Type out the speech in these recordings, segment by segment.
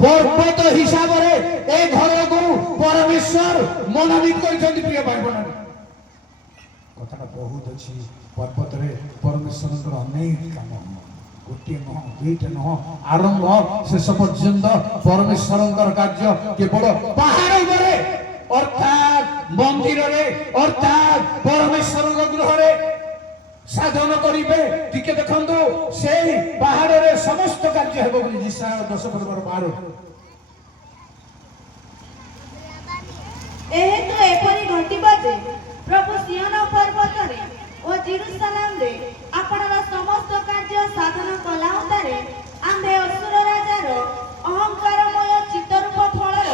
पर्वत हिसाब से ए घर को परमेश्वर मनोनीत कर प्रिय भाई बहन कथा बहुत अच्छी पर्वत रे परमेश्वर अनेक काम गोटे नुह दुईटा नुह आरंभ शेष पर्यंत परमेश्वर कार्य केवल पहाड़ उपरे अर्थात मंदिर रे अर्थात परमेश्वर गृह रे साधन करिबे टिके देखंतु सेही पहाड़ रे समस्त कार्य हेबो बोली जिसाया 10 पर्वर 12 एहे तो एपरि घटिबा जे प्रभु सियन पर्वत रे ओ जेरूशलेम रे आपणर समस्त कार्य साधन कलाउतारे आंबे असुर राजार अहंकारमय चित्तरूप फलर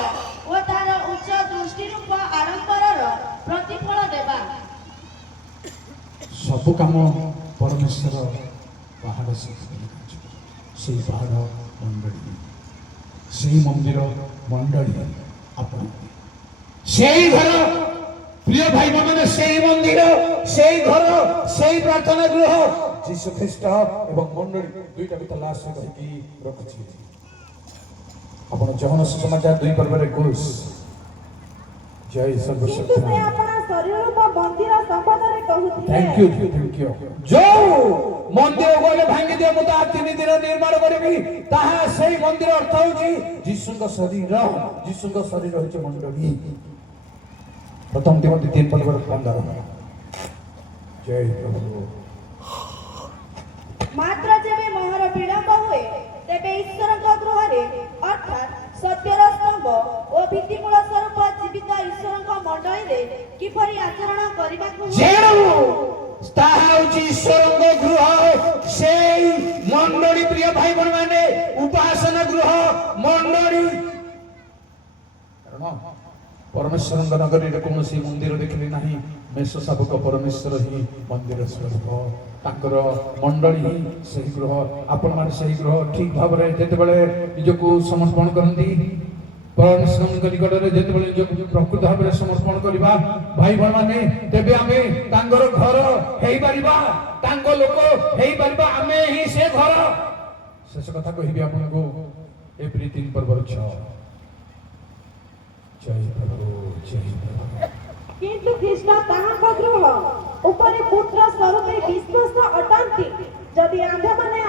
ओ तार उच्च दृष्टि रूप आडंबरर प्रतिफल देबा सब काम परमेश्वर पहाड़ से पहाड़ मंडली से मंदिर मंडली आपण से घर प्रिय भाई मैंने से मंदिर से घर से प्रार्थना गृह जीसु ख्रीस्ट एवं मंडली दुईटा भी लास्ट में कही रखी आपण जहन समाचार 2 पर्व 21 जय सर्वशक्ति से अपना शरीर रूप मंदिर संबंधरे कहूथि थैंक यू जो मंदिर गोले भांगी दियो मुता 3 दिन निर्माण करबी ताहा सेही मंदिर अर्थ होची जीसुଙ୍କ शरीर होची मंडली प्रथम तिमोथी 3 पर्व 15 जय प्रभु मात्र जेबे मोहर विलंब हुए तेबे ईश्वरଙ୍କ गृहरे अर्थात सत्यर स्तंभ ओ भित्तिमूल स्वरूप जीवित ईश्वरଙ୍କ मंडलीरे किपरि आचरण करिबाकु जेणु ताहा होची ईश्वरଙ୍କ गृह सेही मंडली प्रिय भाई बहन माने उपासना गृह मंडली कारण परमेश्वर नगरी कौन मंदिर देखली ना मेष शावक परमेश्वर ही मंदिर स्वरूप तांकर मंडली ही सही गृह आपण मान सही गृह ठीक भाव में जितेबाला निजक समर्पण करती परमेश्वर निकट में जितेबाला निजक प्रकृत भाव में समर्पण करवा भाई बहन माने तेबे आमे तांकर घर हेई परिबा तांको लोक हेई परिबा आमे ही से घर शेष कथा कहबी आपनको एप्रिल 3 पर्व 6 जय प्रभु किंतु कृष्ण ताहाଙ୍କ गृह उपरे पुत्र स्वरूपे विश्वास अटंती जदि आंधे माने